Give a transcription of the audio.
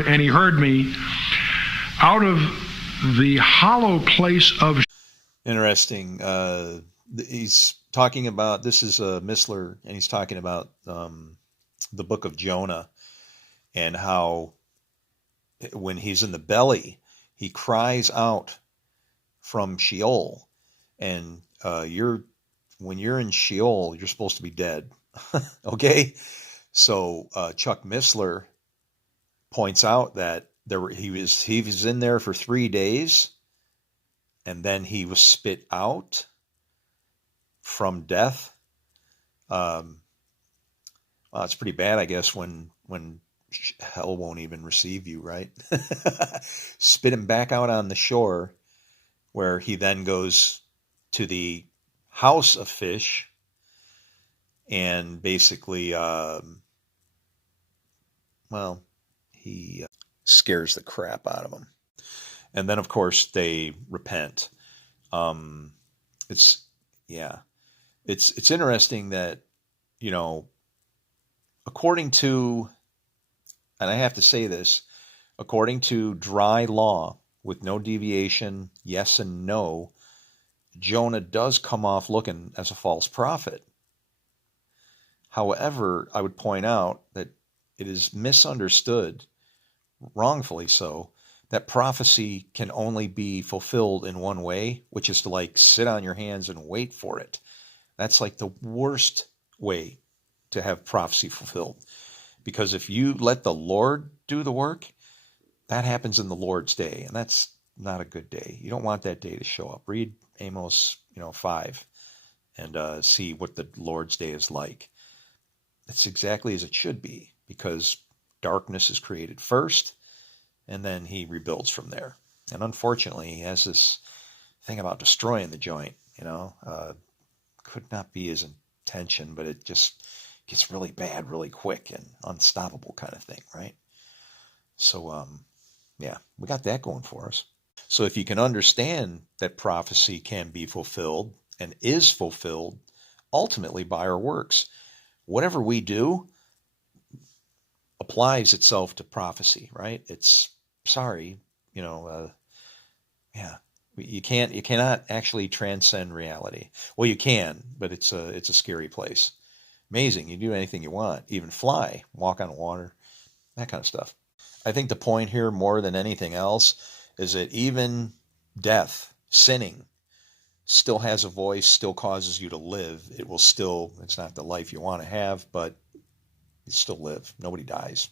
and he heard me out of the hollow place of. Interesting. He's talking about, this is Missler, and he's talking about the book of Jonah and how when he's in the belly, he cries out from Sheol. And when you're in Sheol, you're supposed to be dead. Okay? So Chuck Missler points out that he was in there for 3 days, and then he was spit out from death. Well, it's pretty bad, I guess, when hell won't even receive you, right? Spit him back out on the shore, where he then goes to the house of fish and basically, he scares the crap out of them. And then, of course, they repent. It's interesting that, according to, and I have to say this, according to dry law, with no deviation, yes and no, Jonah does come off looking as a false prophet. However, I would point out that it is misunderstood, wrongfully so, that prophecy can only be fulfilled in one way, which is to sit on your hands and wait for it. That's the worst way to have prophecy fulfilled. Because if you let the Lord do the work, that happens in the Lord's day, and that's not a good day. You don't want that day to show up. Read Amos 5 and see what the Lord's day is like. It's exactly as it should be, because darkness is created first, and then he rebuilds from there. And unfortunately, he has this thing about destroying the joint. Could not be his intention, but it just gets really bad really quick and unstoppable kind of thing, right? So, we got that going for us. So if you can understand that prophecy can be fulfilled and is fulfilled ultimately by our works, whatever we do applies itself to prophecy, right? You cannot actually transcend reality. Well, you can, but it's a scary place. Amazing. You do anything you want, even fly, walk on water, that kind of stuff. I think the point here, more than anything else, is that even death, sinning, still has a voice, still causes you to live. It's not the life you want to have, but you still live. Nobody dies.